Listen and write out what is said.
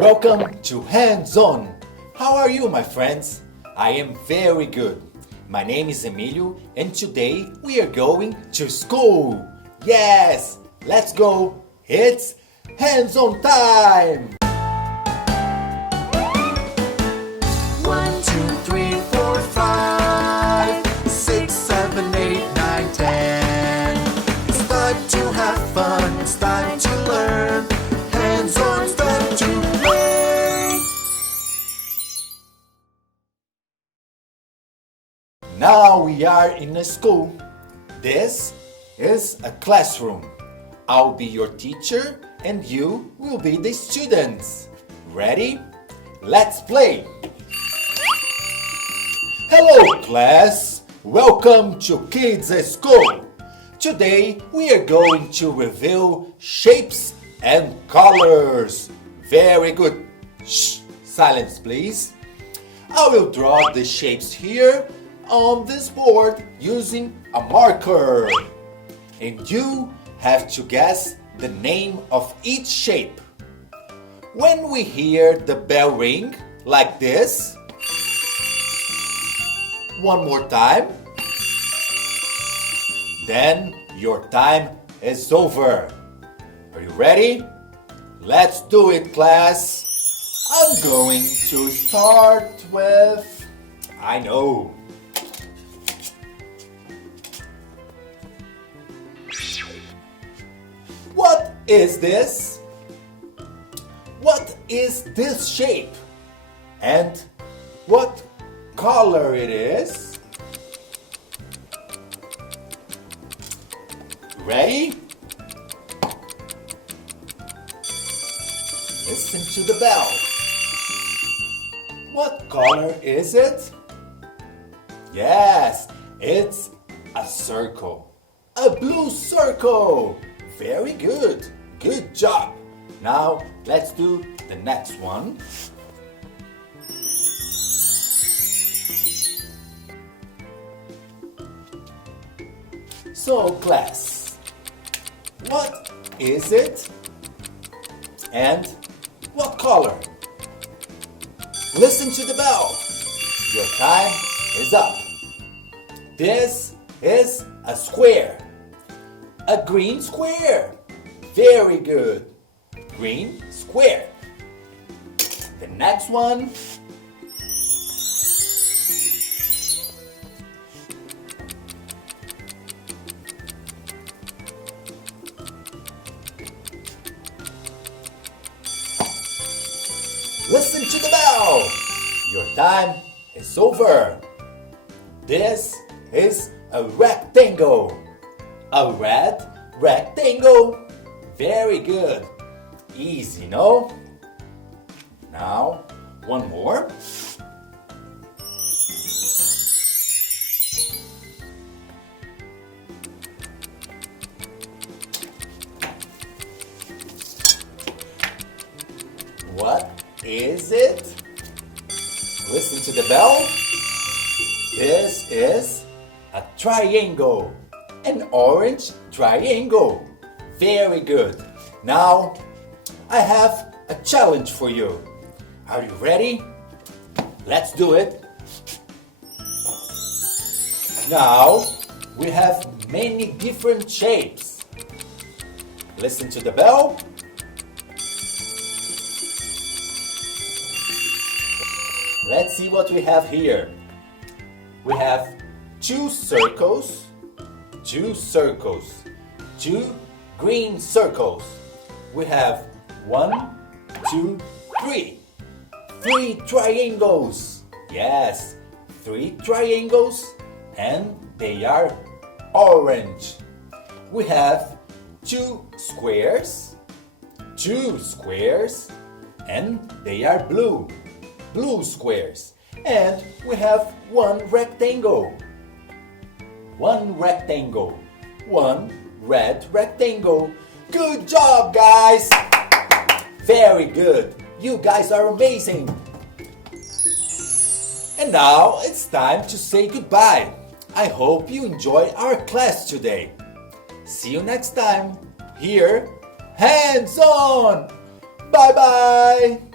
Welcome to Hands On. How are you, my friends? I am very good. My name is Emilio and today we are going to school. Yes, let's go. It's Hands On time. 1, 2, 3, 4, 5, 6, 7, 8, 9, 10. It's time to have fun, it's time to learn. Hands on, it's time to play. Now we are in a school. This is a classroom. I'll be your teacher and you will be the students. Ready? Let's play! Hello class! Welcome to Kidsa School! Today we are going to review shapes and colors. Very good. Shh! Silence please. I will draw the shapes here on this board using a marker. And you have to guess the name of each shape. When we hear the bell ring like this, one more time, then your time is over. Are you ready? Let's do it, class. I'm going to start with, I know. What is this? What is this shape? And what color it is? Ready? Listen to the bell. What color is it? Yes, it's a circle. A blue circle. Very good. Good job. Now let's do the next one. So class, what is it and what color? Listen to the bell. Your time is up. This is a square. A green square. Very good. Green square. The next one. Listen to the bell. Your time is over. This is a rectangle. A red rectangle. Very good. Easy, no? Now, one more. What is it? Listen to the bell. This is a triangle. An orange triangle. Very good. Now, I have a challenge for you. Are you ready? Let's do it. Now, we have many different shapes. Listen to the bell. Let's see what we have here. We have two circles, two green circles. We have 1, 2, 3. 3 triangles. Yes, 3 triangles and they are orange. We have 2 squares and they are blue. Blue squares. And we have 1 rectangle. 1 rectangle. 1 red rectangle. Good job, guys! Very good. You guys are amazing. And now it's time to say goodbye. I hope you enjoy our class today. See you next time. Here, Hands On! Bye bye!